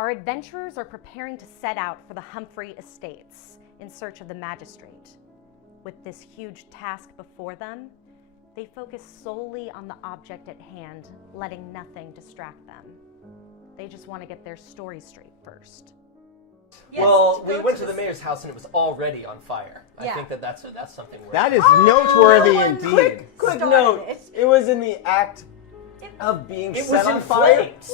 Our adventurers are preparing to set out for the Humphrey estates in search of the magistrate. With this huge task before them, they focus solely on the object at hand, letting nothing distract them. They just want to get their story straight first. Yes, well, we went to the mayor's house and it was already on fire. Yeah. I think that's something worth. That is noteworthy indeed. Quick note, it was in the act of being set on fire. Flames.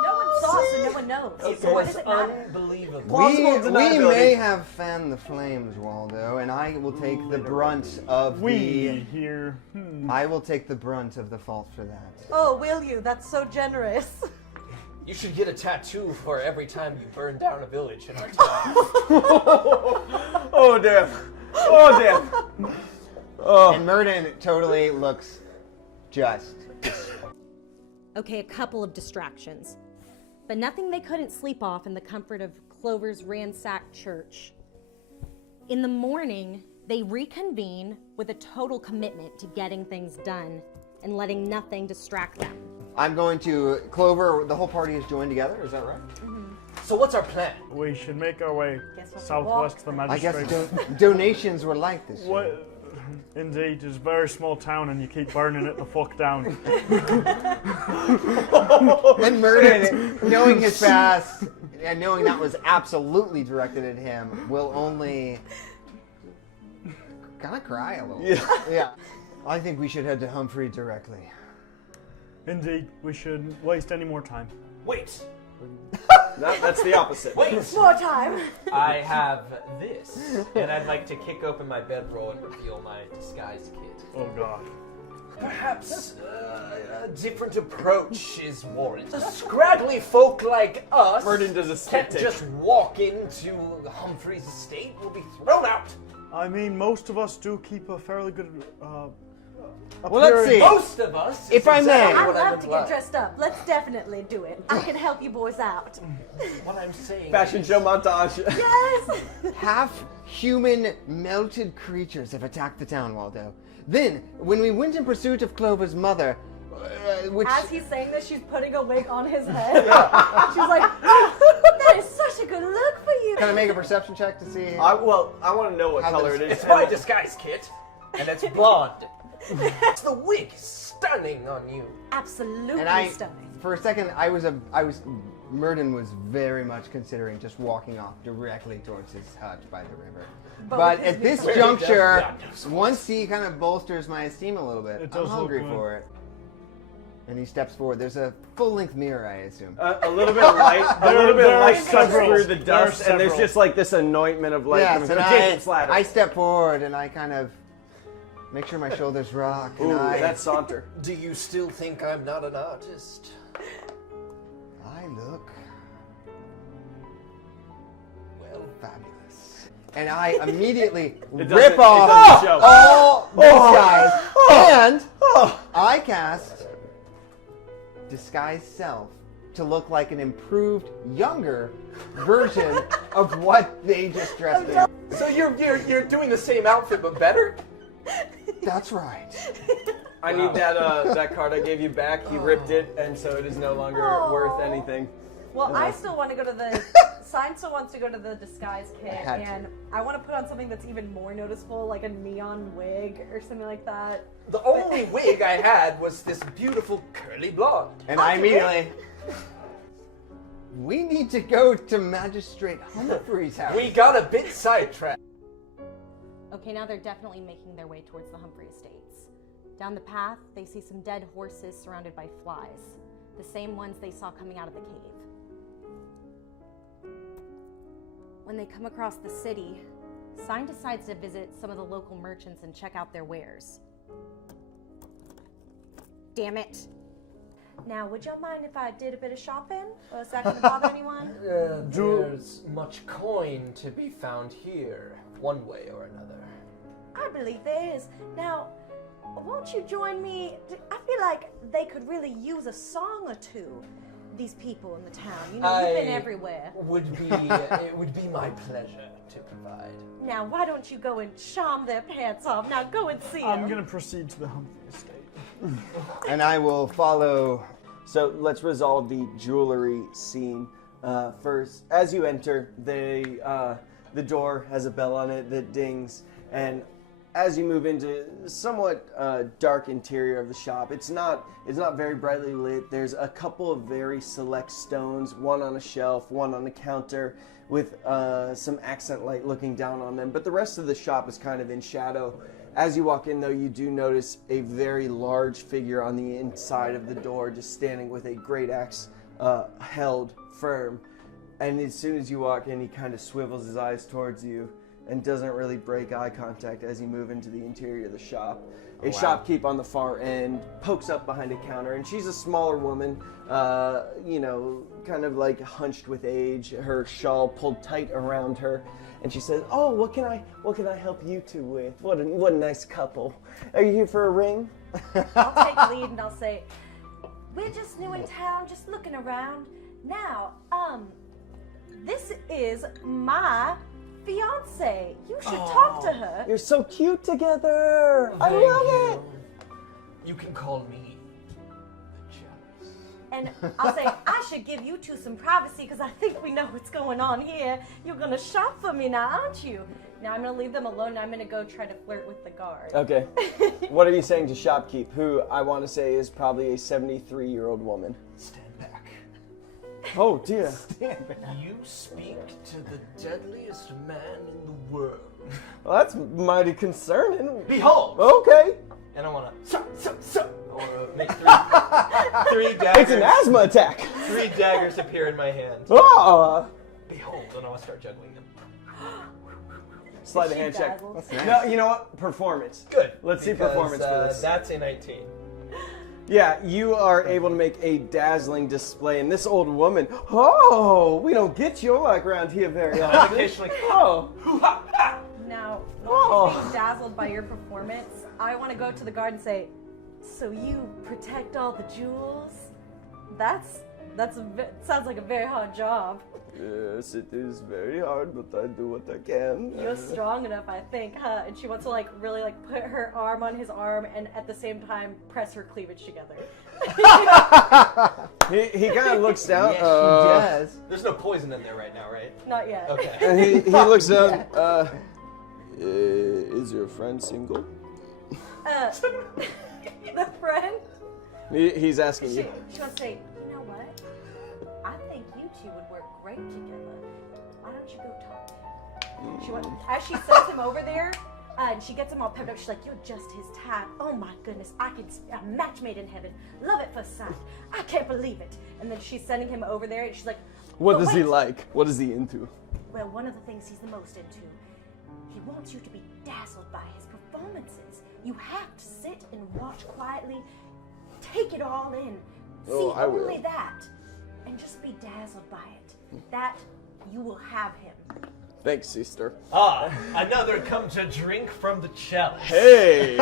No one saw, so no one knows. Okay. So what It's does it matter? unbelievable. We may have fanned the flames, Waldo, and I will take the brunt of I will take the brunt of the fault for that. Oh, will you? That's so generous. You should get a tattoo for every time you burn down a village in our town. Oh, damn. Oh, damn. Oh. And Murden totally looks just. Okay, a couple of distractions, but nothing they couldn't sleep off in the comfort of Clover's ransacked church. In the morning, they reconvene with a total commitment to getting things done and letting nothing distract them. I'm going to Clover. The whole party is joined together. Is that right? Mm-hmm. So what's our plan? We should make our way southwest to the I guess magistrate. donations were like this. What? Indeed, it's a very small town and you keep burning it the fuck down. And Murden, knowing his past and knowing that was absolutely directed at him, will only kind of cry a little. Yeah. I think we should head to Humphrey directly. Indeed, we shouldn't waste any more time. Wait. That's the opposite. Wait. More time. I have this, and I'd like to kick open my bedroll and reveal my disguise kit. Oh god. Perhaps a different approach is warranted. Scraggly folk like us Murden does a can't skeptic. just walk into Humphrey's estate. We'll be thrown out. I mean, most of us do keep a fairly good Well, let's see. Most of us. If I may. I'd love to get dressed up. Let's definitely do it. I can help you boys out. What I'm saying. Fashion show montage. Yes! Half human melted creatures have attacked the town, Waldo. Then, when we went in pursuit of Clover's mother, which... As he's saying this, she's putting a wig on his head. She's like, oh, that is such a good look for you. Can I make a perception check to see? I want to know what color it is. It's my disguise kit, and it's blonde. The wig is stunning on you. Absolutely And stunning. for a second, Murden was very much considering just walking off directly towards his hut by the river. But at this juncture, once he kind of bolsters my esteem a little bit, I'm hungry for it. And he steps forward. There's a full-length mirror, I assume. A little bit light. A little bit of light cuts through the dust, and there's several. just like this anointment of light. Yes, and Jacob's ladder. I step forward and I kind of make sure my shoulders rock. And Ooh, I that's saunter. Do you still think I'm not an artist? I look Well, fabulous. And I immediately It rip doesn't off show. all disguise. And I cast Disguise Self to look like an improved, younger version of what they just dressed in. so you're doing the same outfit but better? That's right. I need that card I gave you back. You ripped it, and so it is no longer worth anything. Well, I still want to go to the... Sign still wants to go to the disguise kit, and I want to put on something that's even more noticeable, like a neon wig or something like that. The only wig I had was this beautiful curly blonde. And I immediately... We need to go to Magistrate Humphrey's house. We got a bit sidetracked. Okay, now they're definitely making their way towards the Humphrey estates. Down the path, they see some dead horses surrounded by flies, the same ones they saw coming out of the cave. When they come across the city, Sign decides to visit some of the local merchants and check out their wares. Damn it. Now, would y'all mind if I did a bit of shopping? Or is that going to bother anyone? There's much coin to be found here, one way or another. I believe there is. Now, won't you join me? I feel like they could really use a song or two. These people in the town, you know, you've been everywhere. It would be my pleasure to provide. Now, why don't you go and charm their pants off? Now, go and see I'm them. gonna proceed to the Humphrey estate. And I will follow. So let's resolve the jewelry scene. First, as you enter, the door has a bell on it that dings, and as you move into somewhat dark interior of the shop, it's not very brightly lit. There's a couple of very select stones, one on a shelf, one on a counter, with some accent light looking down on them. But the rest of the shop is kind of in shadow. As you walk in, though, you do notice a very large figure on the inside of the door, just standing with a great axe held firm. And as soon as you walk in, he kind of swivels his eyes towards you and doesn't really break eye contact as you move into the interior of the shop. A shopkeep on the far end pokes up behind a counter, and she's a smaller woman, kind of like hunched with age, her shawl pulled tight around her, and she says, "Oh, what can I help you two with? What a nice couple. Are you here for a ring?" I'll take the lead and I'll say, "We're just new in town, just looking around. Now, this is my fiance. You should talk to her." You're so cute together. I Thank love you. it. You can call me the jealous. And I'll say, "I should give you two some privacy because I think we know what's going on here. You're going to shop for me now, aren't you?" Now I'm going to leave them alone and I'm going to go try to flirt with the guard. Okay. What are you saying to shopkeep, who I want to say is probably a 73-year-old woman? Stand back. Oh, dear. You speak to the deadliest man in the world. Well, that's mighty concerning. Behold! Okay. And I want to make three daggers. It's an asthma attack. 3 daggers appear in my hand. Oh. Behold, and I want to start juggling them. Slide a She hand check. dazzled. That's nice. No, you know what? Performance. Good. Let's see Because, performance for this. That's a 19. Yeah, you are able to make a dazzling display, and this old woman, oh, we don't get your luck around here very often. Occasionally, Oh. Now, Oh. once being dazzled by your performance, I want to go to the guard and say, "So you protect all the jewels? Sounds like a very hard job. Yes, it is very hard, but I do what I can. You're strong enough, I think, huh?" And she wants to really put her arm on his arm and at the same time press her cleavage together. He kind of looks down. Yes, she does. there's no poison in there right now, right? Not yet. Okay. And he looks down. Is your friend single? The friend, He's asking she you. wants to say, "You know what? I think you two would work great together. Why don't you go talk to him?" As she sends him over there, and she gets him all pepped up, she's like, "You're just his type. Oh my goodness, a match made in heaven. Love at first sight. I can't believe it." And then she's sending him over there, and she's like, What "But does he wait." like? What is he into? Well, one of the things he's the most into, he wants you to be dazzled by his performances. You have to sit and watch quietly, take it all in, Oh, see I will. only that, and just be dazzled by it. That you will have him." Thanks, sister. Another come to drink from the chalice. Hey!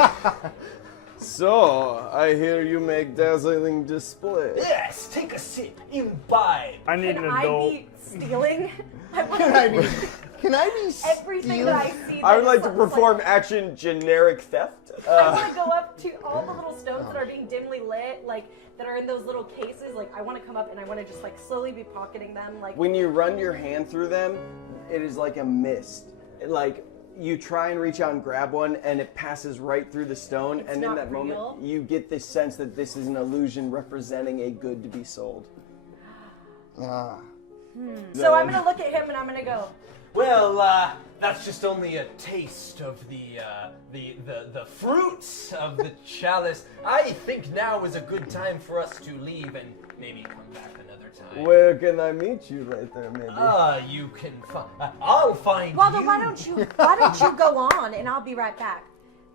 So, I hear you make dazzling display. Yes, take a sip, imbibe. I need Can an I adult. be stealing? Can I be Everything that I see. I would that like to is perform action generic theft. I want to go up to all the little stones that are being dimly lit, that are in those little cases. I want to come up and I want to just slowly be pocketing them. When you run your hand through them, it is like a mist. You try and reach out and grab one, and it passes right through the stone. It's And in not that real? moment, you get this sense that this is an illusion representing a good to be sold. So I'm gonna look at him and I'm gonna go, Well, that's just only a taste of the fruits of the chalice. I think now is a good time for us to leave and maybe come back another time. Where can I meet you later, maybe? You can I'll find "Well, you. then why don't you go on and I'll be right back."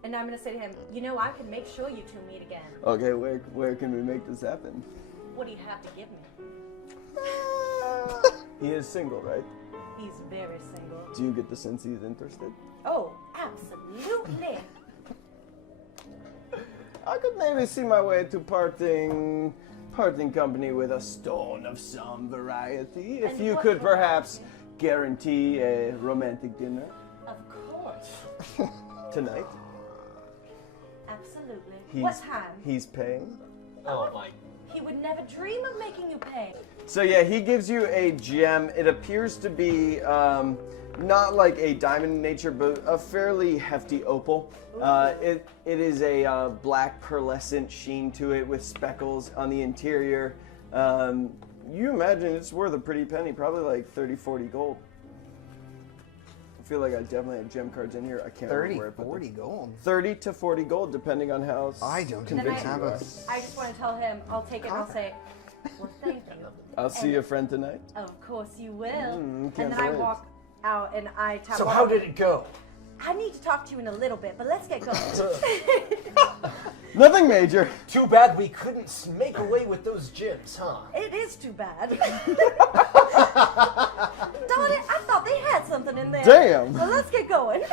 And I'm gonna say to him, "I can make sure you two meet again. Okay, where can we make this happen? What do you have to give me?" He is single, right? He's very single. Do you get the sense he's interested? Oh, absolutely. I could maybe see my way to parting company with a stone of some variety. If And you what could variety? perhaps guarantee a romantic dinner Of course. tonight. Absolutely. What time? He's paying. Oh my He would never dream of making you pay. So yeah, he gives you a gem. It appears to be not like a diamond in nature, but a fairly hefty opal. It is a black pearlescent sheen to it with speckles on the interior. You imagine it's worth a pretty penny, probably like 30, 40 gold. I feel like I definitely have gem cards in here. I can't 30, remember where I put 40 them. gold. 30 to 40 gold, depending on how I don't convinced have you a... are. I just want to tell him, I'll take it and I'll say, well, thank you. I'll see your friend tonight. Of course you will. can't And then I wait. walk out and I tap So on how him. did it go? I need to talk to you in a little bit, but let's get going. Nothing major. Too bad we couldn't make away with those gems, huh? It is too bad. Darn it, I thought they had something in there. Damn. Well, let's get going.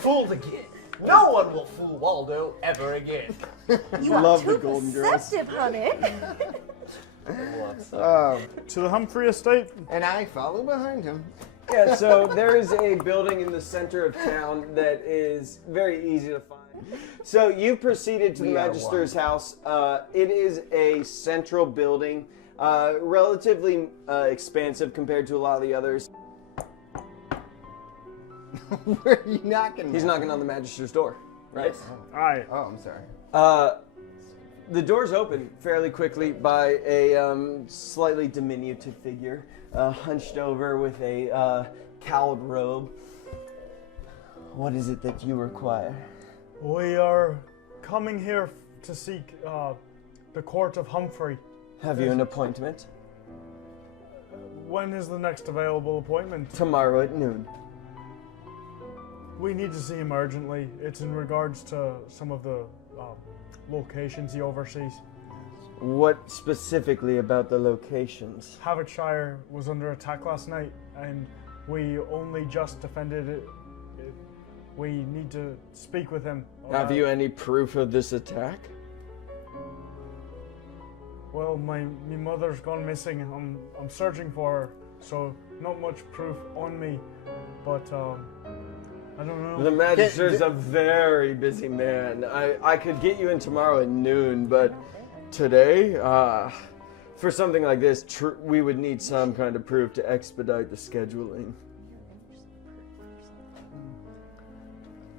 Fooled again. No one will fool Waldo ever again. You are Love the too Golden Girls. perceptive, honey. To the Humphrey estate. And I follow behind him. Yeah, so there is a building in the center of town that is very easy to find. So you proceeded to the We are Magister's house. It is a central building, relatively expansive compared to a lot of the others. Where are you knocking? He's now? knocking on the Magister's door, right? Aye. Oh, I'm sorry. The door's open fairly quickly by a slightly diminutive figure, hunched over with a cowled robe. What is it that you require? We are coming here to seek the court of Humphrey. Have you an appointment? When is the next available appointment? Tomorrow at noon. We need to see him urgently. It's in regards to some of the locations he oversees. What specifically about the locations? Havickshire was under attack last night, and we only just defended it. We need to speak with him. Have you any proof of this attack? Well, my mother's gone missing. I'm searching for her, so not much proof on me, but I don't know. The Magister's a very busy man. I could get you in tomorrow at noon, but today, for something like this, we would need some kind of proof to expedite the scheduling.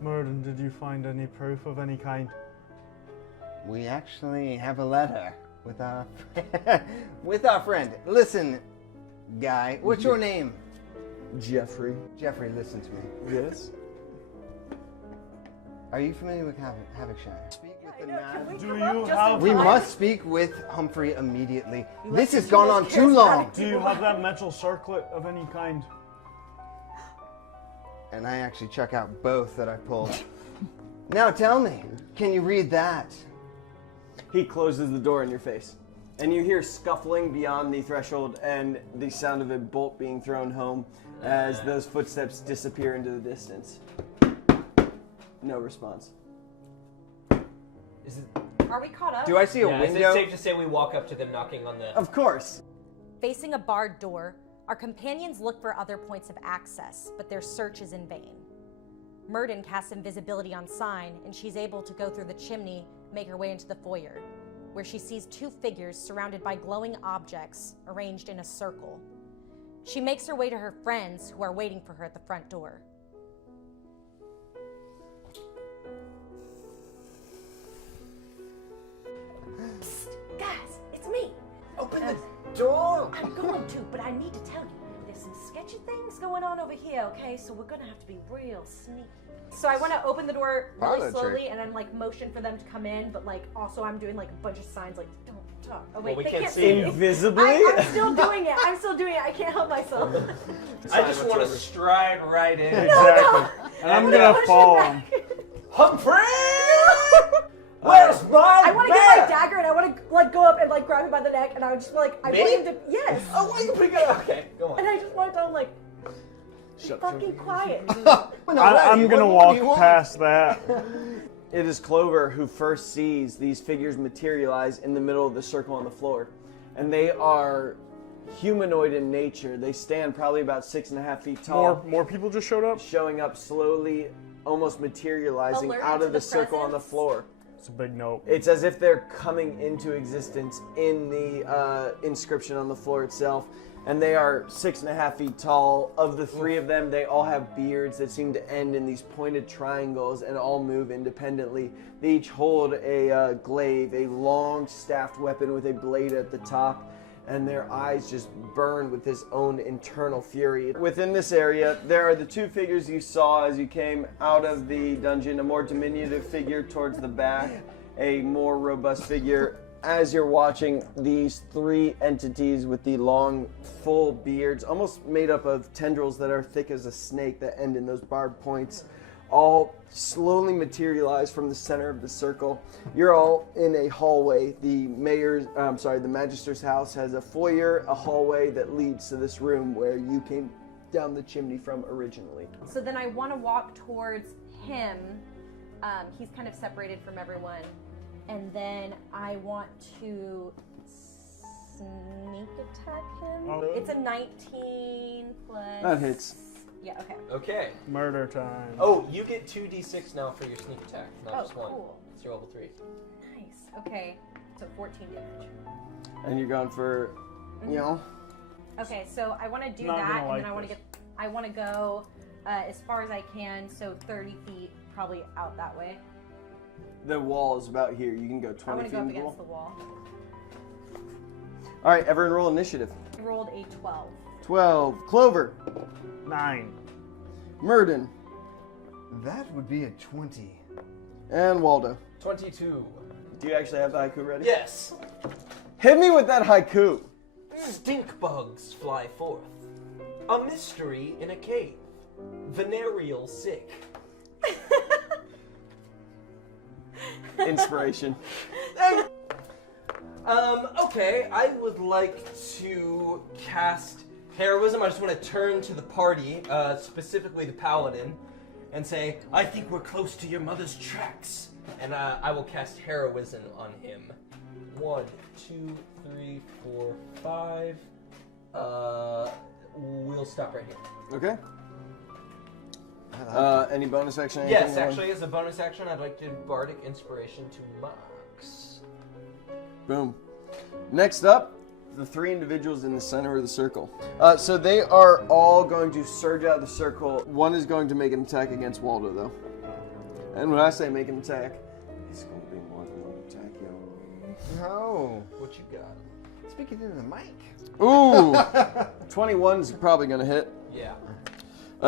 Murden, did you find any proof of any kind? We actually have a letter with our with our friend. Listen, guy, what's your name? Jeffrey. Jeffrey, listen to me. Yes? Are you familiar with Havickshire? Speak with the man. Do you have? We must speak with Humphrey immediately. This has gone on too long. Do you have that metal circlet of any kind? And I actually check out both that I pulled. Now tell me, can you read that? He closes the door in your face. And you hear scuffling beyond the threshold and the sound of a bolt being thrown home as those footsteps disappear into the distance. No response. Is it? Are we caught up? Do I see a Is it window? safe to say we walk up to them knocking on the... Of course. Facing a barred door, our companions look for other points of access, but their search is in vain. Murden casts invisibility on Sign, and she's able to go through the chimney, make her way into the foyer, where she sees two figures surrounded by glowing objects arranged in a circle. She makes her way to her friends, who are waiting for her at the front door. Psst, guys, it's me. Open the door! I'm going to, but I need to tell you, there's some sketchy things going on over here, okay? So we're gonna have to be real sneaky. So I want to open the door really Parlor slowly, trick. and I'm like motion for them to come in, but like also I'm doing like a bunch of signs like don't talk. Oh wait, we they can't can't see see you. me. Invisibly? I'm still doing it. I'm still doing it. I can't help myself. I just want to stride right in. Exactly. And I'm gonna Push fall him him. back. Humphrey! Where's my I want to get my bag? dagger and I want to like go up and like grab him by the neck and I would just like I Me? want him to yes. Oh, why are you putting it up? Okay, go on. And I just want to tell him like Shut fucking quiet. I'm gonna walk past that. It is Clover who first sees these figures materialize in the middle of the circle on the floor. And they are humanoid in nature. They stand probably about 6.5 feet tall. More people just showed up. Showing up slowly, almost materializing Alerted out to of the the circle on the presence? floor. It's a big note. It's as if they're coming into existence in the inscription on the floor itself. And they are 6.5 feet tall. Of the three of them, they all have beards that seem to end in these pointed triangles and all move independently. They each hold a glaive, a long staffed weapon with a blade at the top, and their eyes just burn with this own internal fury. Within this area, there are the two figures you saw as you came out of the dungeon, a more diminutive figure towards the back, a more robust figure. As you're watching these three entities with the long, full beards, almost made up of tendrils that are thick as a snake that end in those barbed points, all slowly materialize from the center of the circle. You're all in a hallway. The magistrate's house has a foyer, a hallway that leads to this room where you came down the chimney from originally. So then I want to walk towards him. He's kind of separated from everyone. And then I want to sneak attack him. Oh. It's a 19 plus... That hits. Yeah, okay. Okay. Murder time. Oh, you get 2d6 now for your sneak attack, not just one. Cool. It's your level 3. Nice. Okay. So 14 damage. And you're going for, you know? Okay, so I want to do Not that, gonna and like then I want to go as far as I can, so 30 feet, probably out that way. The wall is about here. You can go I 20 want to feet go up in the wall. against the wall. All right, everyone roll initiative. I rolled a 12. 12. Clover. 9. Murden. That would be a 20. And Waldo. 22. Do you actually have the haiku ready? Yes. Hit me with that haiku. Stink bugs fly forth. A mystery in a cave. Venereal sick. Inspiration. Okay, I would like to cast heroism. I just want to turn to the party, specifically the paladin, and say, I think we're close to your mother's tracks. And I will cast heroism on him. 1, 2, 3, 4, 5. We'll stop right here. Okay. Any bonus action? anything Yes, you want? actually, as a bonus action, I'd like to bardic inspiration to Mox. Boom. Next up, the three individuals in the center of the circle. So they are all going to surge out of the circle. One is going to make an attack against Waldo, though. And when I say make an attack, it's going to be more than one attack, yo. No. What you got? Speaking into the mic. Ooh! 21 is probably going to hit. Yeah.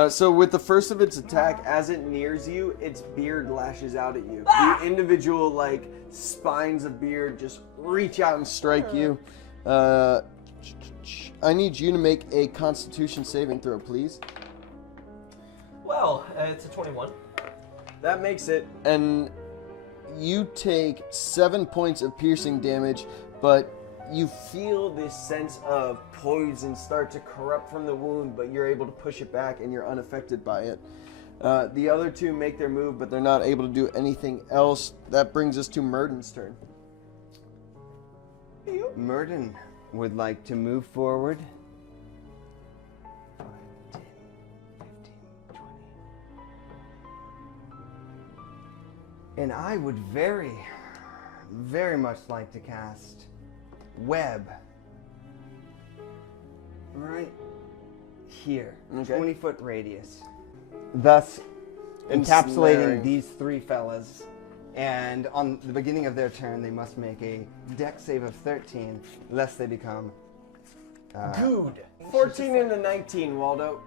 So with the first of its attack, as it nears you, its beard lashes out at you. The individual, like, spines of beard just reach out and strike you. I need you to make a Constitution saving throw, please. Well, it's a 21. That makes it, and you take 7 points of piercing damage, but you feel this sense of poison start to corrupt from the wound, but you're able to push it back and you're unaffected by it. The other two make their move, but they're not able to do anything else. That brings us to Murden's turn. Murden would like to move forward. 5, 10, 15, 20. And I would very, very much like to cast Web right here. Okay. 20-foot radius. Thus encapsulating Ensnaring. these three fellas. And on the beginning of their turn, they must make a dex save of 13, lest they become... Good. 14 and a 19, Waldo.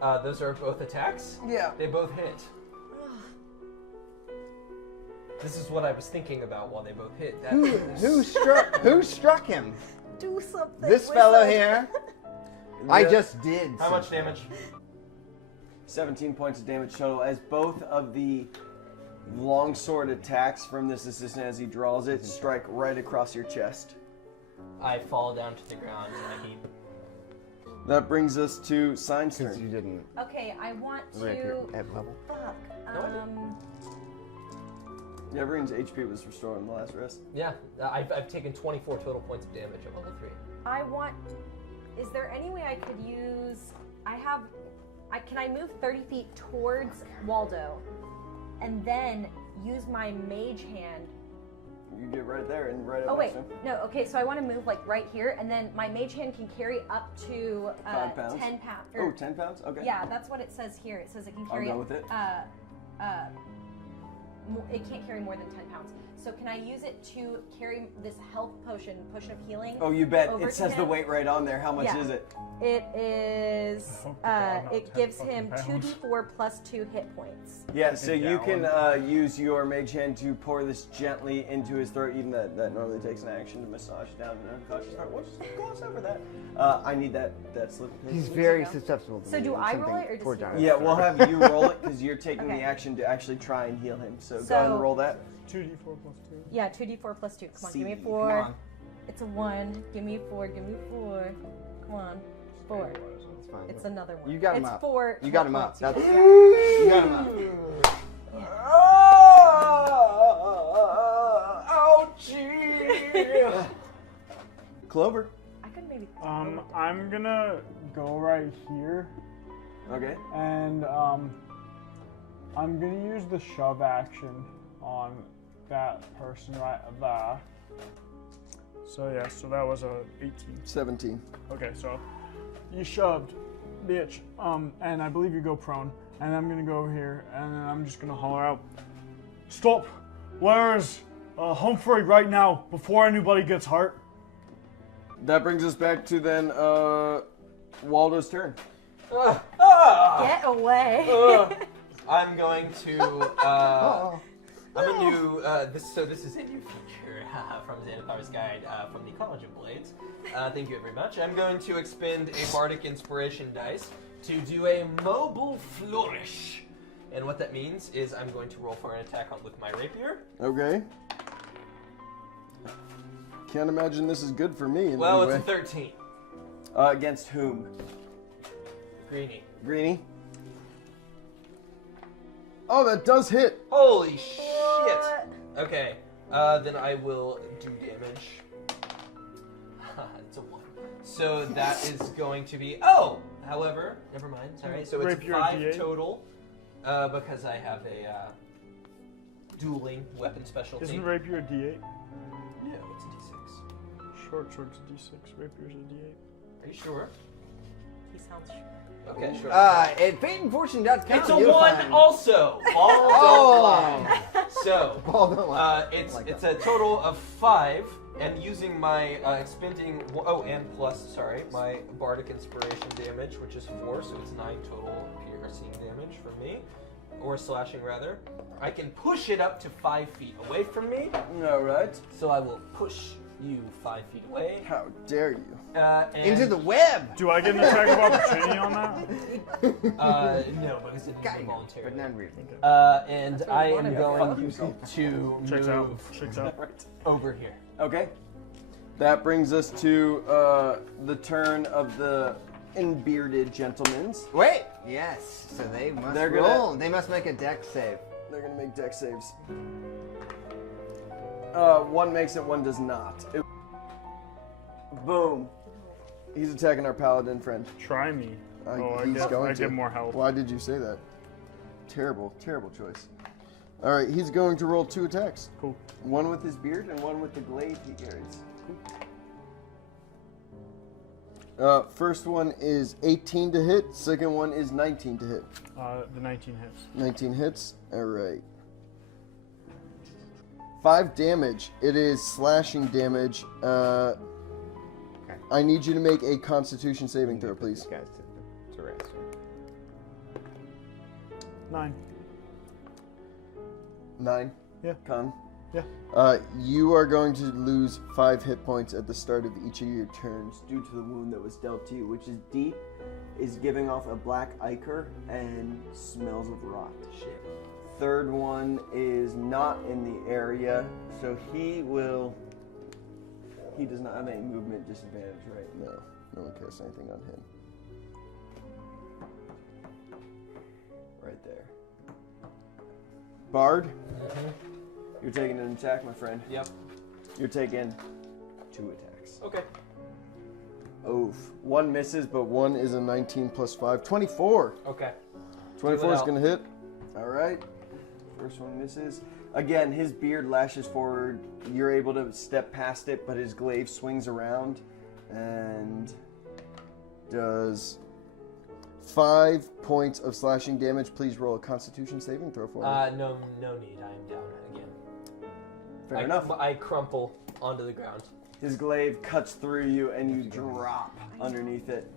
Those are both attacks? Yeah. They both hit. This is what I was thinking about while they both hit. That Who struck him? Do something. This fellow here? I just did. How much damage? 17 points of damage total as both of the longsword attacks from this assistant as he draws it strike right across your chest. I fall down to the ground in a heap. That brings us to Sign's Because you turn. didn't Okay, I want rank to... at level. Fuck. Yeah, everyone's HP was restored in the last rest. Yeah, I've taken 24 total points of damage at level 3. I want... Is there any way I could use... Can I move 30 feet towards Waldo? And then use my mage hand. You get right there and right up Oh wait, next to him. no. Okay, so I want to move like right here, and then my mage hand can carry up to 5 pounds? 10 pounds. Oh, 10 pounds? Okay. Yeah, that's what it says here. It says it can I'll carry. go with it. It can't carry more than 10 pounds. So can I use it to carry this health potion of healing? Oh, you bet. over It to says the him? weight right on there. How much Yeah. is it? It is. hope to God not It 10 gives fucking him pounds. 2d4 plus 2 hit points. Yeah, so you can gallon. use your mage hand to pour this gently into his throat. Even that normally takes an action to massage down an unconscious heart. We'll just gloss over that. I need that slip of paper. He's There very you go. susceptible to So do doing I roll something it, or does poor he John. roll it? Yeah, we'll have you roll it because you're taking Okay. the action to actually try and heal him. So go So- ahead and roll that. 2d4 plus 2. Yeah, 2d4 plus 2. Come on, give me See, 4. Come on. It's a 1. Give me 4. Give me 4. Come on. 4. It's fine. It's another one. You got him it's up. 4. You got hit him up. points. That's Yeah. you got him up. Ouchie! Clover. I could maybe. I'm gonna go right here, Okay. and I'm gonna use the shove action on that person right there. So yeah, so that was a 18. 17. Okay, so you shoved, bitch. And I believe you go prone, and I'm gonna go over here, and then I'm just gonna holler out, "Stop! Where's Humphrey right now before anybody gets hurt?" That brings us back to then Waldo's turn. Get away. I'm going to. I'm going to do this. So this is a new feature from Xanathar's Guide from the College of Blades. Thank you very much. I'm going to expend a bardic inspiration dice to do a mobile flourish, and what that means is I'm going to roll for an attack with my rapier. Okay. Can't imagine this is good for me in Well, any it's way. a 13. Against whom? Greenie. Greenie. Oh, that does hit. Holy shit! Okay, then I will do damage. It's a 1. So that is going to be. Oh! However, never mind. Sorry. So it's Rapier 5 D8? total because I have a dueling weapon specialty. Isn't rapier a D8? No, it's a d6. Short sword's a D6. Rapier's a D8. Are you sure? He sounds sure. Okay, sure. At fateandfortune.com. It's a you'll 1 find- also. All Oh. don't lie. So. Ball don't lie. It's a total of 5, and using my and plus my bardic inspiration damage, which is 4, so it's 9 total piercing damage from me, or slashing rather. I can push it up to 5 feet away from me, All right. so I will push you 5 feet away. How dare you? And, Into the web. Do I get an attack of opportunity on that? no, because it is Kind of, involuntary. but not really. And That's what I I am wanted. going Fuck to Checks out. move Checks out. over here. Okay. That brings us to the turn of the bearded gentlemen. Wait. Yes. So they must They're gonna- roll. They must make a dex save. They're gonna make dex saves. One makes it, one does not. Boom. He's attacking our paladin friend. Try me. I he's get, going I to. get more health. Why did you say that? Terrible, terrible choice. All right, he's going to roll 2 attacks. Cool. One with his beard and one with the glaive he carries. First one is 18 to hit. Second one is 19 to hit. The 19 hits. 19 hits. All right. 5 damage. It is slashing damage. I need you to make a Constitution saving throw, please. These guys to rest. 9. 9. Yeah. Con. Yeah. You are going to lose 5 hit points at the start of each of your turns due to the wound that was dealt to you, which is deep, is giving off a black ichor, and smells of rot. Shit. Third one is not in the area, so he does not have any movement disadvantage, right? No one casts anything on him. Right there. Bard, you're taking an attack, my friend. Yep. You're taking 2 attacks. Okay. Oof. 1 misses, but 1 is a 19 plus 5. 24. Okay. 24 is out. going to hit. All right. First one misses. Again, his beard lashes forward. You're able to step past it, but his glaive swings around and does 5 points of slashing damage. Please roll a Constitution saving throw for me. No need. I am down again. Fair enough. I crumple onto the ground. His glaive cuts through you, and you drop underneath it.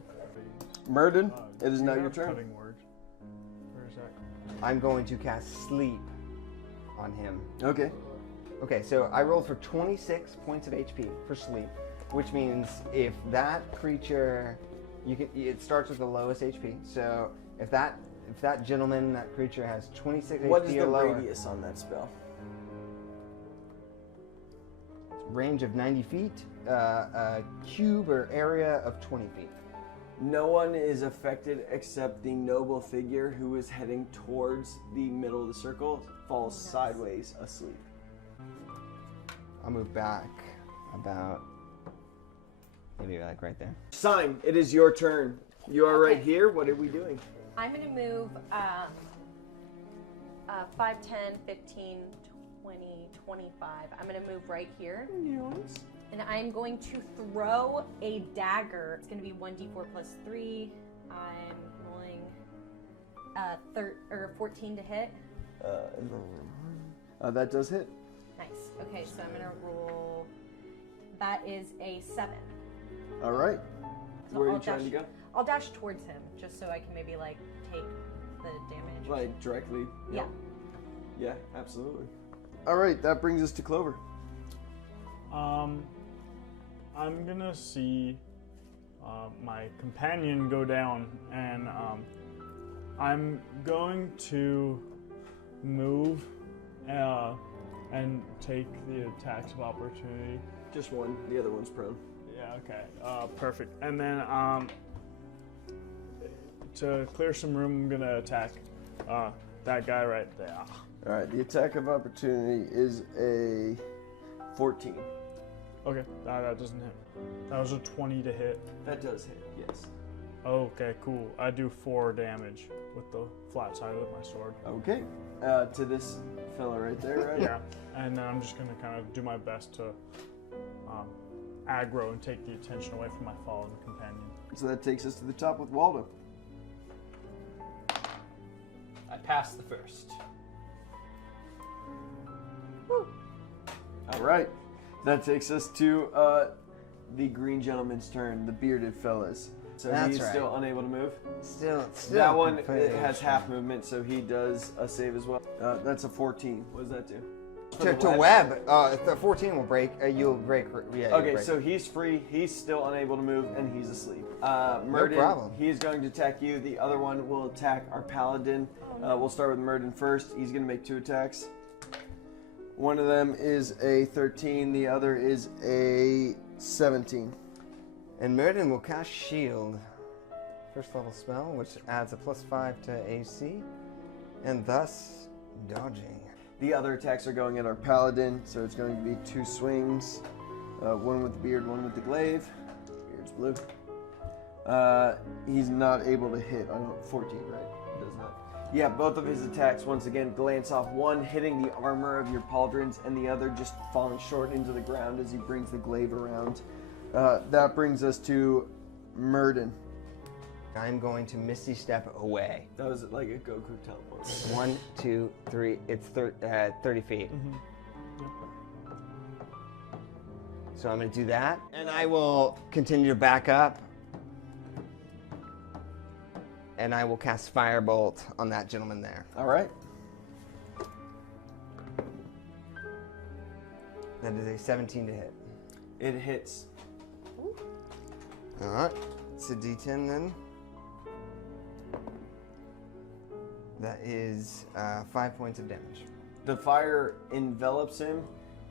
Murden, it is now your turn. Cutting words. Where is that? I'm going to cast sleep on him. Okay. Okay, so I rolled for 26 points of HP for sleep, which means if that creature, it starts with the lowest HP. So if that gentleman, that creature has 26 What HP is or the lower, radius on that spell? range of 90 feet, a cube or area of 20 feet. No one is affected except the noble figure who is heading towards the middle of the circle, falls sideways asleep. I'll move back about maybe like right there. Sign, it is your turn. You are right here. What are we doing? I'm going to move 5, 10, 15, 20, 25. I'm going to move right here. And I'm going to throw a dagger. It's going to be 1d4 plus 3. I'm rolling 14 to hit. That does hit. Nice. Okay, so I'm going to roll. That is a 7. All right. So Where are I'll you trying to dash- go? I'll dash towards him just so I can maybe like take the damage. Like directly? Yeah. Yeah, absolutely. All right, that brings us to Clover. I'm gonna see my companion go down, and I'm going to move and take the attacks of opportunity. Just one. The other one's prone. Yeah, okay. Perfect. And then to clear some room, I'm gonna attack that guy right there. All right, the attack of opportunity is a 14. Okay, that doesn't hit. That was a 20 to hit. That does hit, yes. Okay, cool. I do 4 damage with the flat side of my sword. Okay, to this fella right there, right? Yeah, and then I'm just gonna kind of do my best to aggro and take the attention away from my fallen companion. So that takes us to the top with Waldo. I passed the first. All right, that takes us to the green gentleman's turn, the bearded fellas. So That's he's right. still unable to move. Still That one completely has half movement, so he does a save as well. That's a 14. What does that do? To web, if the 14 will break, you'll break. Yeah, you'll Okay, break. so he's free. He's still unable to move, and he's asleep. no Murden, problem. he's going to attack you. The other one will attack our paladin. We'll start with Murden first. He's going to make 2 attacks. One of them is a 13. The other is a 17. And Murden will cast Shield, first level spell, which adds a +5 to AC, and thus dodging. The other attacks are going at our paladin, so it's going to be 2 swings. One with the beard, one with the glaive. Beard's blue. He's not able to hit. 14, right? He does not. Yeah, both of his attacks once again glance off. One hitting the armor of your pauldrons, and the other just falling short into the ground as he brings the glaive around. That brings us to Murden. I'm going to Misty Step away. That was like a Goku teleport. 1, 2, 3. It's 30 feet. So I'm going to do that, and I will continue to back up, and I will cast Firebolt on that gentleman there. All right. That is a 17 to hit. It hits. All right, it's a D10 then. That is 5 points of damage. The fire envelops him,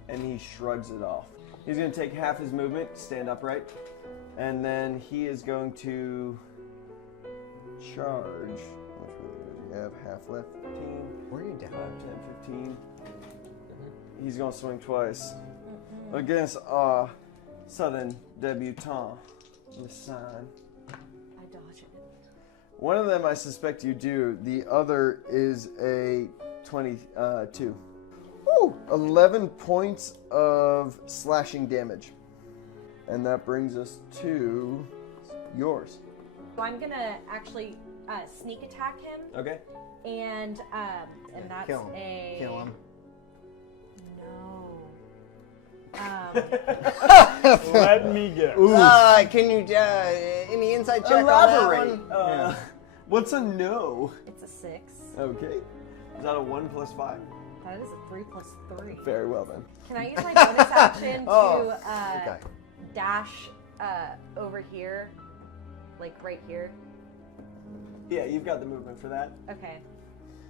and he shrugs it off. He's going to take half his movement, stand upright, and then he is going to charge. Which one do we have? Half left. 15. Where are you down? 5, 10, 15. He's going to swing twice against Southern Debutant. The sign. I dodge it. One of them I suspect you do. The other is a 22. Woo! Woo! 11 points of slashing damage. And that brings us to yours. So I'm gonna actually sneak attack him, Okay. and that's Kill him. a Kill him. no. Let me guess. Can you, any inside check Elaborate. on that one? What's a no? It's a 6. Okay. Is that a 1 plus 5? That is a 3 plus 3. Very well then. Can I use my bonus action to Okay. dash over here, like right here? Yeah, you've got the movement for that. Okay,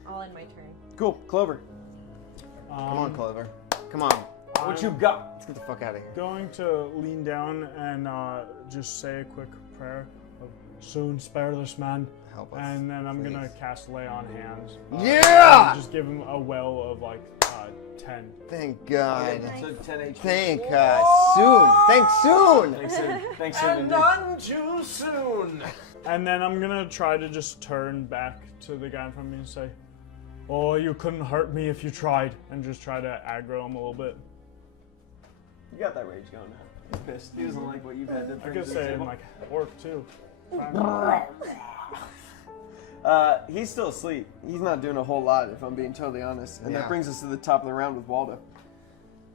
I'll end my turn. Cool. Clover. Come on, Clover. Come on. What you got? Let's get the fuck out of here. Going to lean down and just say a quick prayer of soon spare this man. Help us, And then I'm gonna please. cast lay on hands. Yeah! and just give him a well of like 10. Thank God. So 10 HP. Thank soon. Thanks soon. Thanks, And none too soon. And then I'm gonna try to just turn back to the guy in front of me and say, "Oh, you couldn't hurt me if you tried," and just try to aggro him a little bit. You got that rage going now. He's pissed. He doesn't like what you've had to I bring could to the say in table. like orc too. He's still asleep. He's not doing a whole lot, if I'm being totally honest. And Yeah. that brings us to the top of the round with Waldo.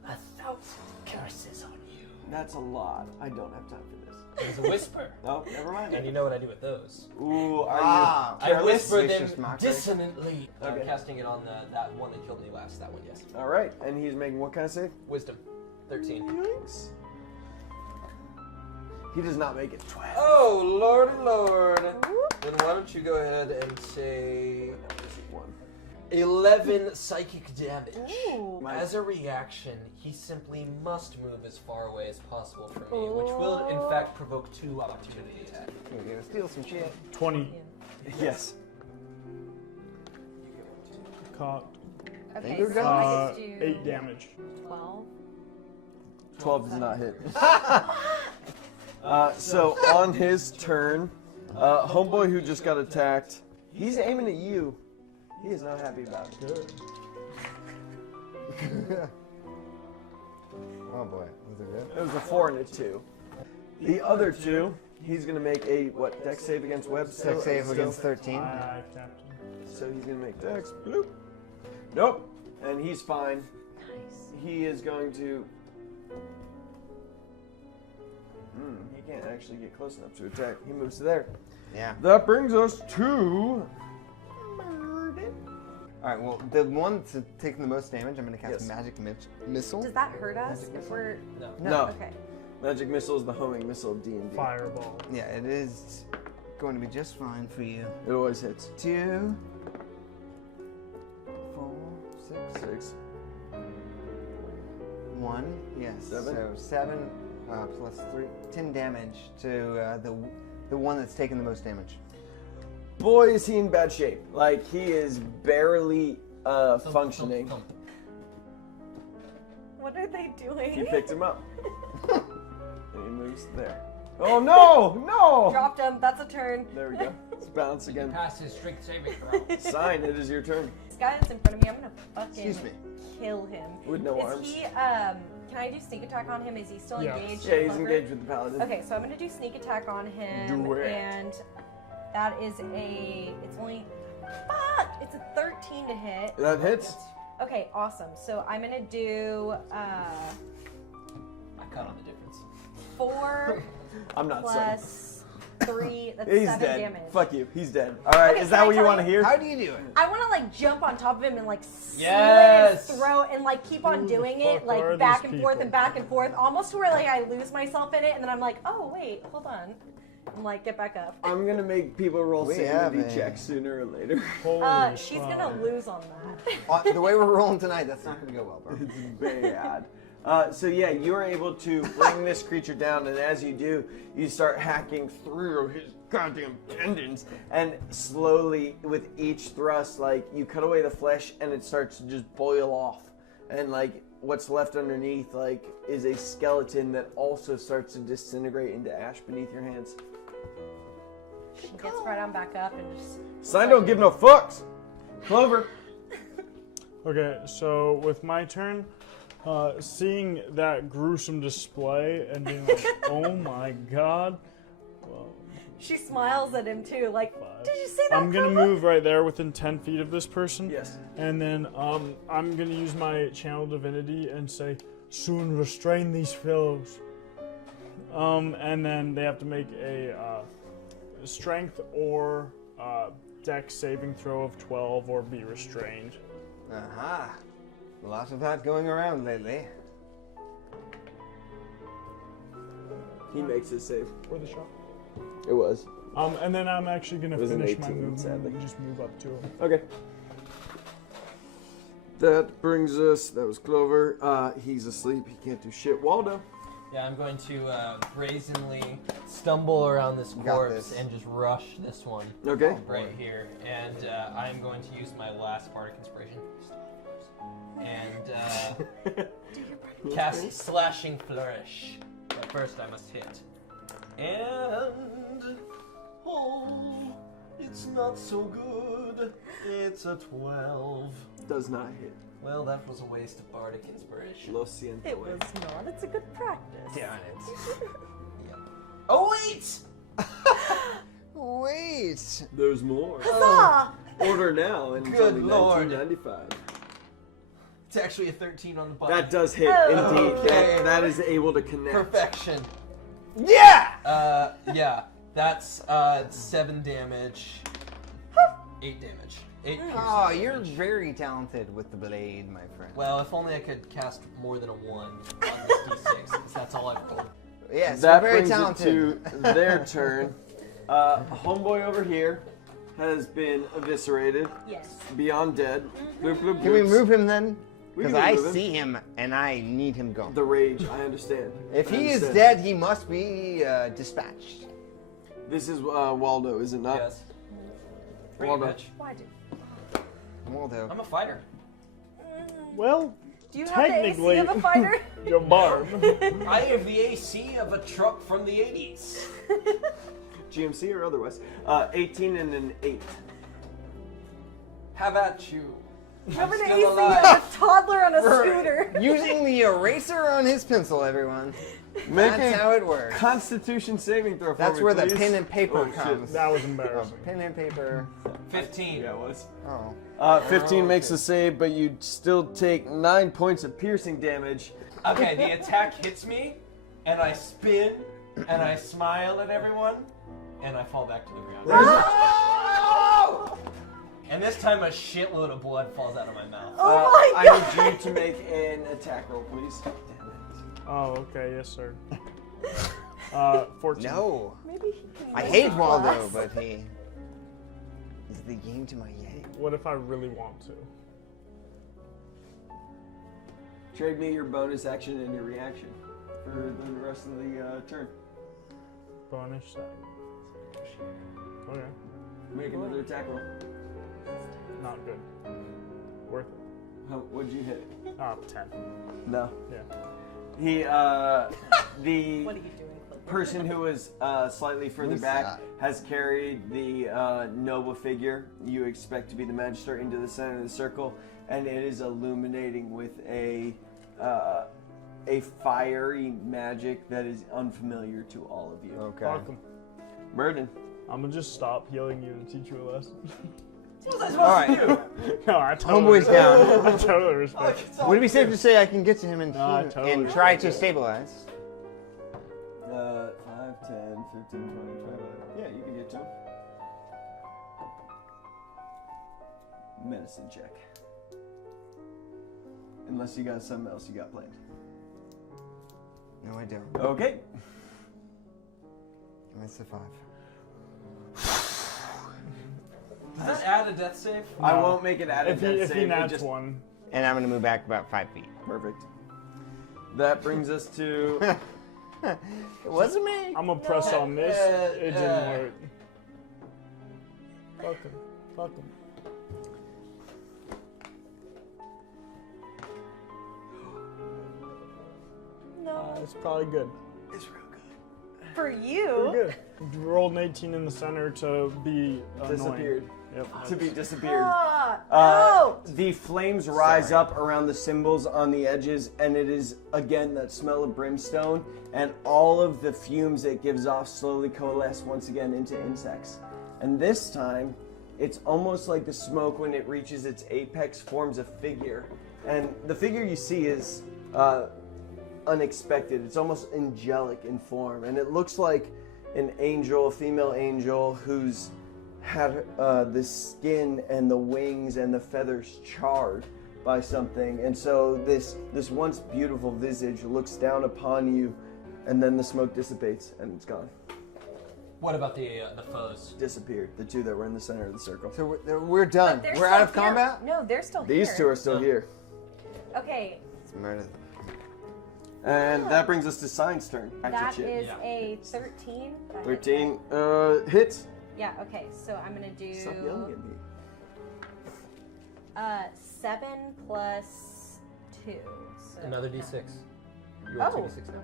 1,000 curses on you. That's a lot. I don't have time for this. It's a whisper. Oh, never mind. And you know what I do with those? Ooh, are Ah, I Careless? whisper Vicious them mockery. dissonantly. I'm Okay. casting it on that one that killed me last. That one, yes. you? All right, and he's making what kind of save? Wisdom, 13. Yikes. He does not make it. 12. Oh, lordy lord. Then why don't you go ahead and say 11 psychic damage. Ooh. As a reaction, he simply must move as far away as possible from me, which will in fact provoke 2 opportunity attacks. You're gonna steal some shit. 20. Yes. Caught. Okay, Finger so I guns? just do 8 damage. 12. 12 does not hit. So on his turn, homeboy who just got attacked, he's aiming at you. He is not happy about it. Good. Oh boy, was it good? It was a 4 and a 2. The other 2, he's gonna make a dex save against webs. Dex save against 13. Aye, Captain. So he's gonna make dex. Bloop. Nope. And he's fine. He is going to. He can't actually get close enough to attack. He moves to there. Yeah. That brings us to. Murden. All right. Well, the one that's taking the most damage, I'm gonna cast Yes. magic missile. Does that hurt us if we're? No. No. Okay. Magic missile is the homing missile of D&D. Fireball. Yeah, it is going to be just fine for you. It always hits. 2, 4, 6, 6. 1. Yes. 7. So 7 plus 3, 10 damage to the one that's taking the most damage. Boy, is he in bad shape. Like, he is barely functioning. What are they doing? You picked him up. And he moves there. Oh no! No! Dropped him. That's a turn. There we go. Let's bounce again. Pass his strength saving throw. Sign, it is your turn. This guy that's in front of me, I'm gonna fucking Excuse me. kill him. With no Is arms. he? Can I do sneak attack on him? Is he still Yeah. engaged? Yeah, in he's clover? engaged with the paladin. Okay, so I'm gonna do sneak attack on him, Do it. and that is it's only, fuck, it's a 13 to hit. That hits. Okay, awesome. So I'm gonna do I cut on the difference. 4 I'm not plus 3. That's He's 7 dead. damage. Fuck you. He's dead. All right. Okay, is can that I what you tell want to you- hear? How do you do it? I want to like jump on top of him and like slit Yes! his throat and like keep on Who the doing it fuck like are back these and forth people? and back and forth, almost to where like I lose myself in it, and then I'm like, oh wait, hold on, and like get back up. I'm gonna make people roll We have sanity a- checks sooner or later. Holy She's fuck. gonna lose on that. The way we're rolling tonight, that's not gonna go well, bro. It's bad. So yeah, you're able to bring this creature down, and as you do, you start hacking through his goddamn tendons, and slowly, with each thrust, like you cut away the flesh, and it starts to just boil off, and like what's left underneath, like, is a skeleton that also starts to disintegrate into ash beneath your hands. She gets right on back up and just. Sign don't give no fucks. Clover. Okay, so with my turn, seeing that gruesome display and being like, oh my god. Well, She smiles at him too, like, did you see that? I'm gonna Papa?" move right there within 10 feet of this person. Yes. And then I'm gonna use my channel divinity and say, soon restrain these fellows. And then they have to make a strength or dex saving throw of 12 or be restrained. Aha. Lots of that going around lately. He makes his save. For the shot. It was. And then I'm actually gonna It was an finish my 18, movement sadly. and just move up to him. Okay. That brings us. That was Clover. He's asleep. He can't do shit. Waldo. Yeah, I'm going to brazenly stumble around this Got corpse this. and just rush this one Okay. right here. And I'm going to use my last Bardic Inspiration. And cast Slashing Flourish. But first I must hit. And... oh, it's not so good. It's a 12. Does not hit. Well, that was a waste of Bardic Inspiration. Lo siento. It was not. It's a good practice. Darn it. Oh, wait! Wait. There's more. Huzzah! Order now and Good until lord. 1995. It's actually a 13 on the button. That does hit, Oh. indeed. Okay. That is able to connect. Perfection. Yeah! Yeah, that's 7 damage. 8 damage. 8 piercing Oh, you're damage. very talented with the blade, my friend. Well, if only I could cast more than a 1 on this d6, because that's all I've rolled. Yes, That you're very brings talented. it to their turn. Homeboy over here has been eviscerated, Yes. beyond dead. Bloop, bloop, Can we bloops. move him then? We Because can I move him. see him and I need him gone. The rage, I understand. If I he is understand. dead, he must be dispatched. This is Waldo, is it not? Yes. Bring it, Waldo. bitch. Why do? Waldo. I'm a fighter. Well, Do you have the AC technically, of a fighter? you're barb. I have the AC of a truck from the 80s. GMC or otherwise. 18 and an 8. Have at you. You have I'm an still AC alive. of a toddler on a scooter. Using the eraser on his pencil, everyone. Make That's a how it works. Constitution saving throw for That's me, where the please. pen and paper Oh, shit. comes. That was Oh, embarrassing. pen and paper. 15. Yeah, it was. Oh. 15 makes the save, but you still take 9 points of piercing damage. Okay, the attack hits me, and I spin, and I smile at everyone, and I fall back to the ground. And this time a shitload of blood falls out of my mouth. Oh my I god! need you to make an attack roll, please. Damn it. Oh, okay, yes, sir. 14. No. Maybe he can I use hate his Waldo, glass. but he's the yin to my yang. What if I really want to? Trade me your bonus action and your reaction for the rest of the turn. Bonus set. Okay, Make another attack roll. not good. Worth it. What'd you hit? 10. No. Yeah. He, the What are you doing? person who was slightly further Who's back that? has carried the noble figure you expect to be the magistrate into the center of the circle, and it is illuminating with a fiery magic that is unfamiliar to all of you. Okay. Fuck 'em. Burden. I'm gonna just stop healing you to teach you a lesson. What was I supposed All right. to do? No, I totally Homeboy's down. I totally respect it. Would it be safe to say I can get to him and, No, I heal- totally and try respect to it. stabilize? 5, 10, 15, 20, 25. Yeah, you can get to him. Medicine check. Unless you got something else you got planned. No, I don't. Okay. That's a 5. Does that add a death save? I No. won't make it out of If he, that if save. he it nats just- one, And I'm going to move back about 5 feet. Perfect. That brings us to It wasn't me. I'm gonna press on this. It didn't work. Fuck him. Fuck him. No. It's probably good. it's real good. For Pretty you. good. You rolled an 18 in the center to be annoying. Disappeared. Yep. to be disappeared. No! The flames rise up around the symbols on the edges, and it is again that smell of brimstone, and all of the fumes it gives off slowly coalesce once again into insects. And this time, it's almost like the smoke, when it reaches its apex, forms a figure. And the figure you see is unexpected. It's almost angelic in form, and it looks like an angel, a female angel, who's had the skin and the wings and the feathers charred by something. And so this once beautiful visage looks down upon you, and then the smoke dissipates and it's gone. What about the foes? Disappeared. The two that were in the center of the circle. So we're done. They're We're still out of here. combat? No, they're still here. These two are still here. Okay, It's murder. And that brings us to Sign's turn. that Shit. is Yeah. a 13. That hits, 13 right? hits. Yeah, okay, so I'm gonna do Stop yelling at me. 7 plus 2. So Another D6. You're Oh. at 2D6 now.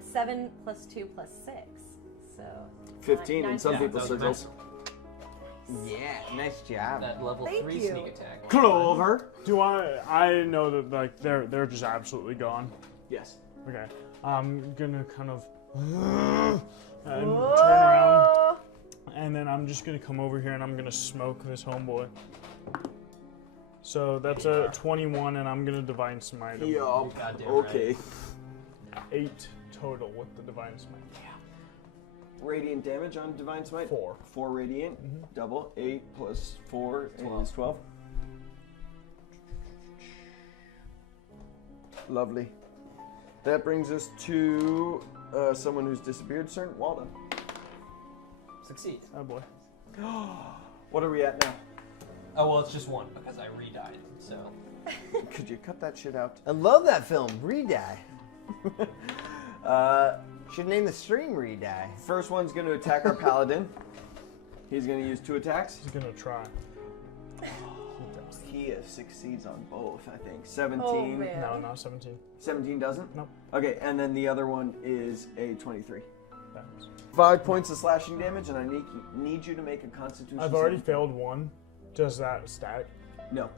7 plus 2 plus 6. So 15 in some Yeah, people's that was circles. Yeah, nice job. That level Thank 3 you. sneak attack. Clover. Do I know that like they're just absolutely gone. Yes. Okay. I'm gonna kind of and turn around, and then I'm just gonna come over here and I'm gonna smoke this homeboy. So that's a 21, and I'm gonna divine smite him. Yup. Goddamn Okay. 8 total with the divine smite. Radiant damage on Divine Smite? 4. 4 radiant. Double. 8 plus 4 is 12. Lovely. That brings us to someone who's disappeared, Sir Waldo. Succeed. Oh boy. What are we at now? Oh, well, it's just one because I re-died, so. Could you cut that shit out? I love that film, Re-Die. Should name the stream Re-Die. First one's going to attack our paladin. He's going to use 2 attacks. He's gonna try. He succeeds on both, I think. 17. Oh, man. No, not 17. 17 doesn't? Nope. Okay, and then the other one is a 23. Thanks. 5 points of slashing damage, and I need you to make a Constitution. I've already saving. failed one. Does that stack? No.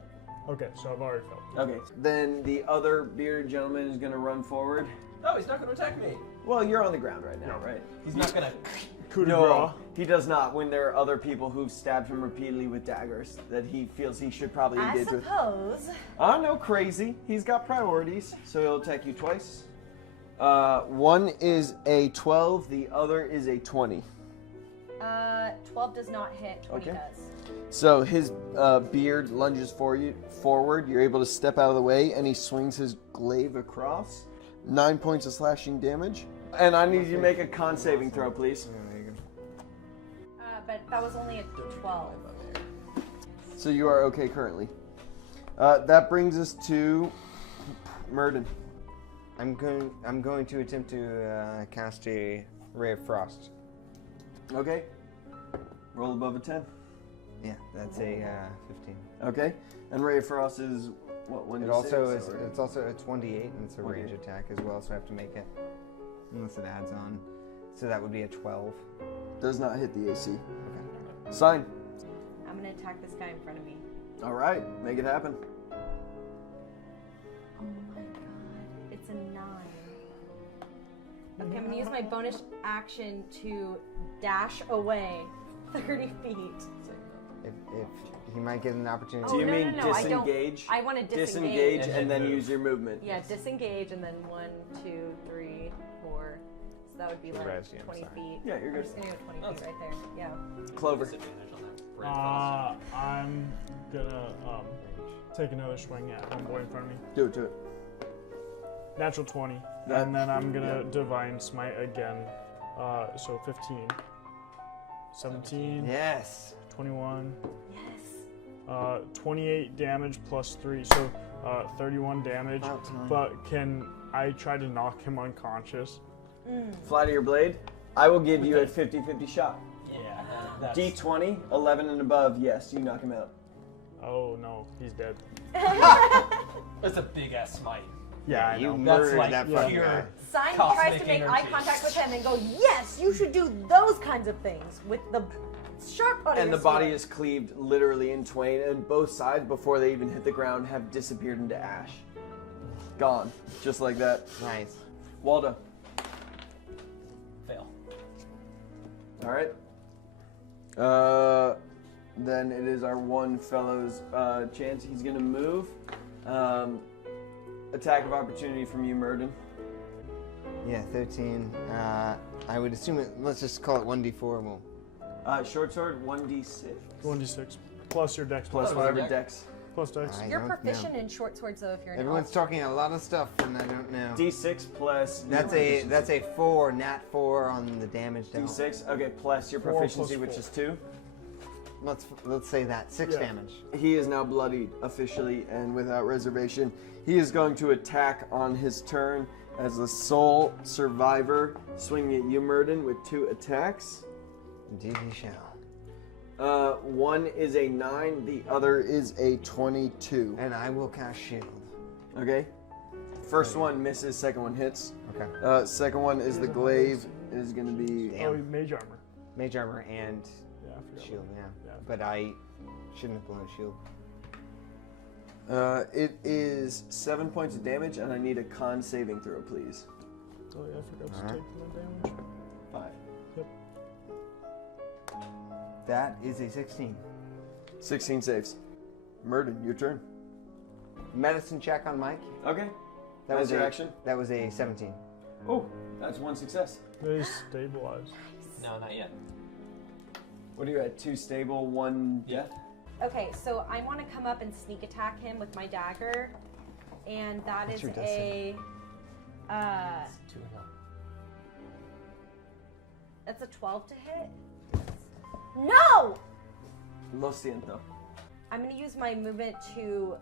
Okay, so I've already failed. Okay. Then the other bearded gentleman is going to run forward. No, he's not going to attack me. Well, you're on the ground right now, No. right? He's not going to. Coup de No, grace. he does not. When there are other people who've stabbed him repeatedly with daggers that he feels he should probably I engage with. suppose. No, crazy. He's got priorities, so he'll attack you twice. One is a 12, the other is a 20. 12 does not hit, 20 Okay. does. So his beard lunges forward. You're able to step out of the way, and he swings his glaive across. 9 points of slashing damage. And I need you to make a con saving throw, please. But that was only a 12. So you are okay currently. That brings us to Murden. I'm going to attempt to cast a Ray of Frost. Okay. Roll above a 10. Yeah, that's a 15. Okay. And Ray of Frost is what, 1d6? It also is. or- It's also a 28, and it's a Okay. range attack as well. So I have to make it unless it adds on. So that would be a 12. Does not hit the AC. Okay. Sign. I'm gonna attack this guy in front of me. All right. Make it happen. Oh my god. It's a 9. Okay, I'm gonna use my bonus action to dash away 30 feet. If he might get an opportunity. Do you no, mean no, I don't. disengage? I want to Disengage And and then then move. use your movement. Yeah, disengage and then 1, 2, 3, 4. So that would be like Rest, yeah, 20 sorry. feet. Yeah, you're I'm good. just gonna go 20 feet right there. Yeah. Clover. Disadvantage on that. Ray of Frost. I'm gonna take another swing at homeboy in front of me. Do it. Natural 20. That- And then I'm gonna divine smite again. So 15. 17. Yes. 21. Yes. 28 damage plus 3. So 31 damage. About time. But can I try to knock him unconscious? Fly to your blade. I will give you a 50-50 shot. Yeah, that's. D20, 11 and above. Yes, you knock him out. Oh no, he's dead. That's a big ass smite. Yeah, I you know. That's murdered like that yeah. fucking pure. guy. Sign Cosmic tries to make eye energy. contact with him and go, yes, you should do those kinds of things with the sharp on And the his body heel. is cleaved literally in twain, and both sides, before they even hit the ground, have disappeared into ash. Gone. Just like that. Nice. Waldo. Fail. Alright. Then it is our one fellow's chance. He's going to move. Attack of opportunity from you, Murden. Yeah, 13. I would assume it. Let's just call it 1d4. We'll. Short sword, 1d6. 1d6 plus your dex Plus Plus whatever dex. dex. plus dex. I You're don't proficient know. in short swords, though, if you're an Everyone's elf. talking a lot of stuff, and I don't know. D6 plus. That's a 4, nat 4 on the damage. Down. D6. Okay, plus your 4 proficiency, plus which 4. is 2. Let's say that 6 Yeah. damage. He is now bloodied officially and without reservation. He is going to attack on his turn as the sole survivor, swinging at you, Murden, with 2 attacks. Indeed, he shall. One is a 9, the other is a 22. And I will cast shield. Okay. First one misses, second one hits. Okay. Second one is the glaive. It is going to be. Damn. Oh, mage armor. Mage armor and Yeah, I forgot. shield. Yeah. Yeah. But I shouldn't have blown shield. It is 7 points of damage, and I need a con saving throw, please. Oh yeah, I forgot to Alright. take my damage. 5. That is a 16. 16 saves. Murden, your turn. Medicine check on Mike. Okay. That As was your a, action. That was a 17. Oh, that's one success. They stabilize. No, not yet. What are you at? 2 stable, 1 death? Okay, so I want to come up and sneak attack him with my dagger, and that What's is your death a. It's 2 and 0. That's a 12 to hit. No! Lo siento. I'm gonna use my movement to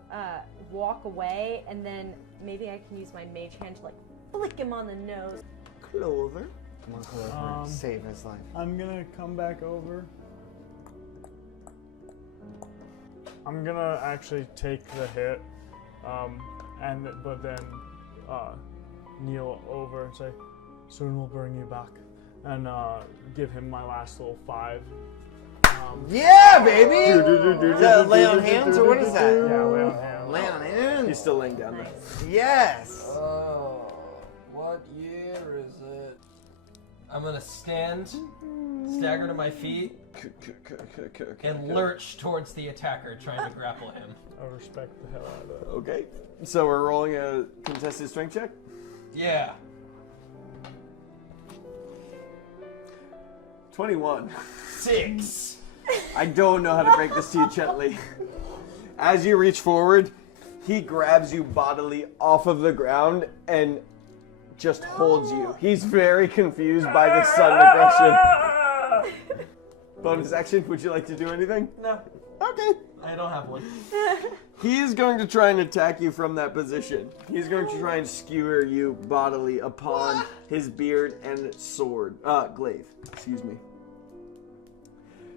walk away, and then maybe I can use my mage hand to like flick him on the nose. Clover. Come on, Clover. Save his life. I'm gonna come back over. I'm gonna actually take the hit, but then kneel over and say, "Soon we'll bring you back," and give him my last little 5. Yeah, baby! Is that lay on hands, or what is that? Yeah, lay on hands. Lay on hands. He's still laying down there. Nice. Yes. Oh, what year is it? I'm gonna stand, stagger to my feet, and lurch towards the attacker, trying to grapple him. I respect the hell out of that. Okay. So we're rolling a contested strength check. Yeah. 21. 6. I don't know how to break this to you gently. As you reach forward, he grabs you bodily off of the ground and just holds you. He's very confused by the sudden aggression. Bonus action, would you like to do anything? No, Okay. I don't have one. He is going to try and attack you from that position. He's going to try and skewer you bodily upon his beard and sword. Glaive. Excuse me.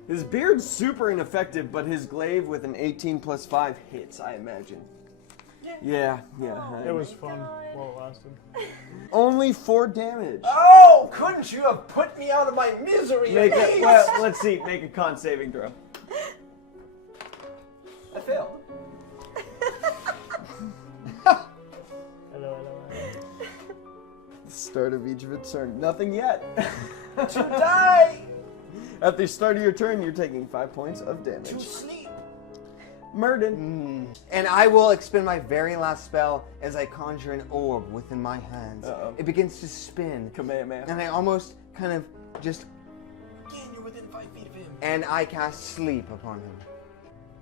His beard's super ineffective, but his glaive with an 18 plus 5 hits, I imagine. Yeah. It was fun while it lasted. Only 4 damage. Oh, couldn't you have put me out of my misery? Well, let's see. Make a con saving throw. I failed. Hello. Start of each of its turn. Nothing yet. To die. At the start of your turn, you're taking 5 points of To damage. sleep. Murden. And I will expend my very last spell as I conjure an orb within my hands. Uh-oh. It begins to spin, Kamehameha. and I almost kind of just, Again, you're within 5 feet of him. and I cast sleep upon him.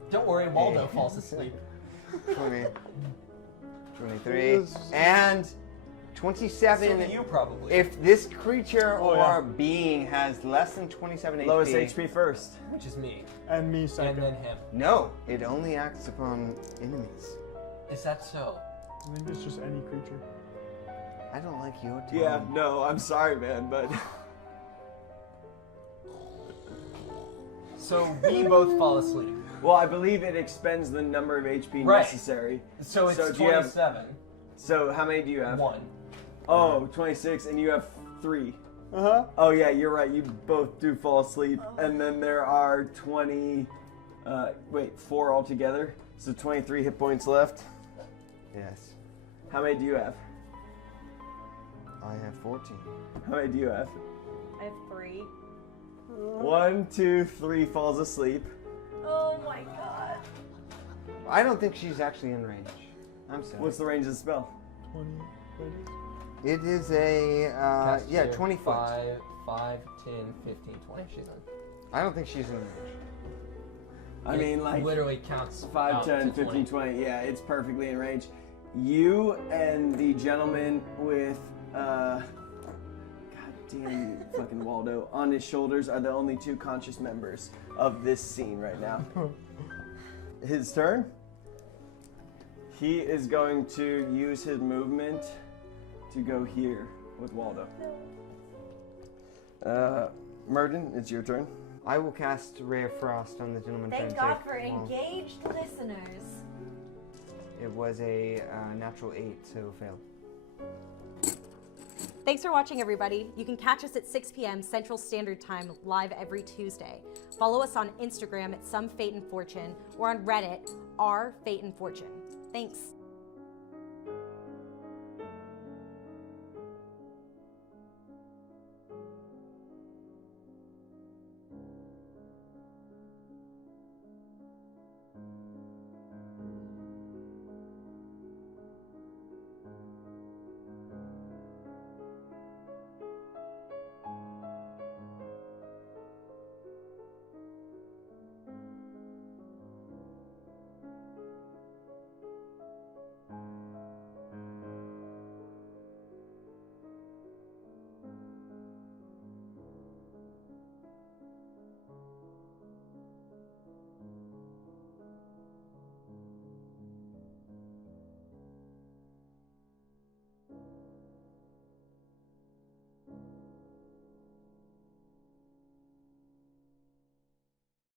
Don't worry, Waldo falls asleep. 20, 23, and 27. So do you probably. If this creature Oh, or yeah. being has less than 27 Lowest HP, HP first. Which is me. And me And second. then him. no, it only acts upon enemies. Is that so? I think it's just any creature. I don't like your tone. Yeah, no, I'm sorry, man, but So we both fall asleep. well, I believe it expends the number of HP Right. necessary. So it's So do you have- 27. So how many do you have? 1. Oh, 26, and you have 3. Uh-huh. Oh yeah, you're right. You both do fall asleep, and then there are 4 altogether. So 23 hit points left. Yes. How many do you have? I have 14. How many do you have? I have 3. 1, 2, 3 falls asleep. Oh my god. I don't think she's actually in range. I'm sorry. What's the range of the spell? It is a, Cast yeah, here, 20 foot. 5, 10, 15, 20. She's in. I don't think she's in range. I mean, like, literally counts 5, out 10, to 15, 20. Yeah, it's perfectly in range. You and the gentleman with, God damn you, fucking Waldo, on his shoulders are the only 2 conscious members of this scene right now. His turn. He is going to use his movement to go here with Waldo. Murden, it's your turn. I will cast Ray of Frost on the gentleman. Thank trying God to for take- well, engaged listeners. It was a natural 8, so failed. Thanks for watching, everybody. You can catch us at 6 p.m. Central Standard Time, live every Tuesday. Follow us on Instagram at Some Fate and Fortune or on Reddit, Our Fate and Fortune. Thanks.